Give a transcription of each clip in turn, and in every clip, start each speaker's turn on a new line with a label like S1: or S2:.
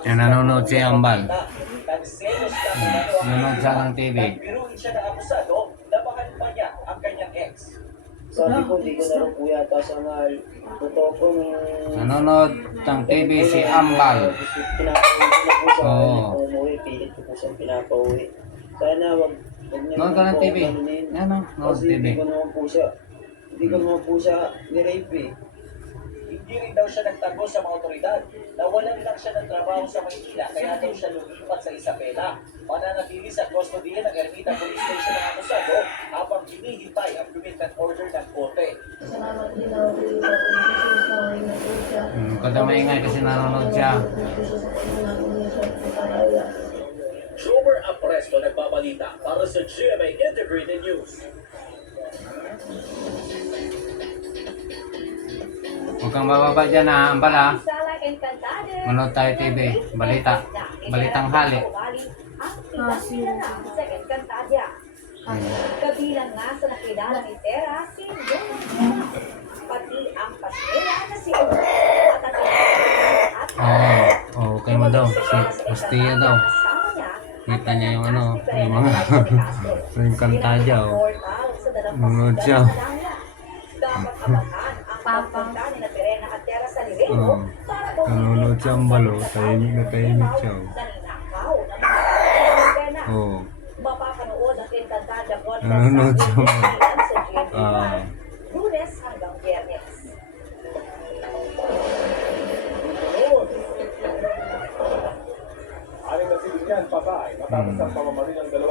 S1: Yan, nanonood si Ambal. Hmm, nanonood siya ng TV.
S2: Nagbiruin siya ng akusado, nabahan pa niya ang kanyang ex.
S3: Sabi ko, di ko na rin po yata sa mahal. Totoo po nung...
S1: Nanonood ng TV si Ambal.
S3: Pinapauwi na po sa
S1: Oo.
S3: akin. Kung umuwi, pilit ko po siyang pinapauwi. Sana wag...
S1: Nood ka ng TV.
S3: ganunin.
S1: Yan nood
S3: Kasi
S1: TV.
S3: hindi ko naman po siya... Hindi ko naman po siya ni-rape eh.
S2: Hindi rin daw siya nagtago sa mga otoridad. Nawalan lang siya ng trabaho sa Maynila kaya daw siya lumipat sa Isabela. Mananatili sa custody ng Ermita Police Station ng akusado habang hinihintay ang commitment order ng korte.
S4: Na.
S1: Hmm, kada maingay kasi nanonood siya.
S2: Jomer Apresto nagbabalita para sa GMA Integrated News.
S1: Huwag kang bababa dyan ha, Ambal ha.
S5: Salak and Cantades.
S1: Manood tayo TV. Balita. Balitang hali.
S5: Kabilang nga sa nakilalang itera si Jonah Pati ang pasmera na si
S1: Oo, oh, okay mo daw. Si Pastia daw. Kita niya yung ano, yung mga yung kanta niya. Oh. Nanonood siya.
S5: Dapat Daw
S1: Nanonood siya ang balo. Tahimik na tahimik siya. oh.
S5: Ang Podcast
S1: Nanonood siya.
S5: sa GMA
S1: Ah.
S5: Lunes hanggang Biyernes.
S6: Ang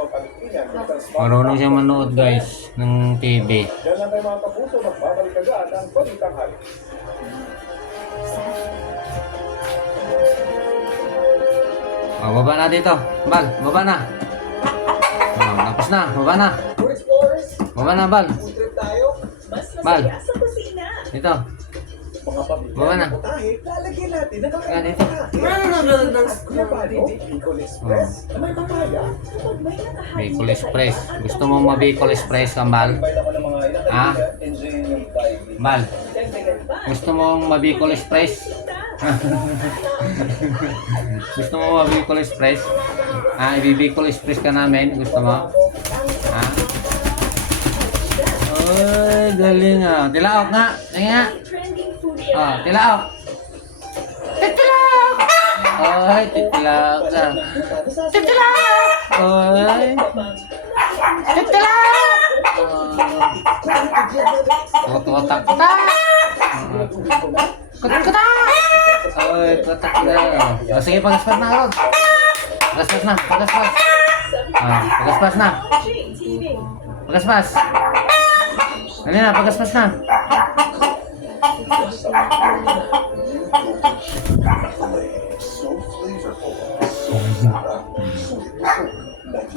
S6: Palestinian.
S1: Marunong siya manood guys ng TV.
S6: Yan lang tayo mga kapuso, magbabalik agad ang balitang hali.
S1: Oh, baba na dito. Bal, baba na. Oh, tapos na, baba na. Baba na, Bal. Bal. Dito. Baba na.
S6: ng lalagyan natin ng
S1: Kaya dito.
S6: Kaya paano? Bicol Express, na may papaya.
S1: Bicol Express. Gusto mo ma-Bicol Express,
S2: ng ilang
S1: Ah?
S2: yung vibe.
S1: Bal, gusto mo ma-Bicol Express? gusto mo ma-Bicol Express? Ah, i-Bicol Express ka namin. Gusto mo? Ha? Uy, galing ah. Tilaok nga. Tingnan nga. Oh, tilaok. Titilak! Ay, titilak ka. Titilak! Ay. Kotak kotak. Kotak kotak. Ay, kotak na. Oh, sige, pagaspas na ako. Pagaspas na, pagaspas. Ah, pagaspas na. Pagaspas. Ano na, pagaspas na.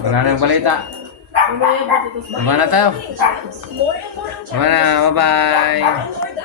S1: Wala na yung balita. Baba na tayo. Baba na, bye-bye.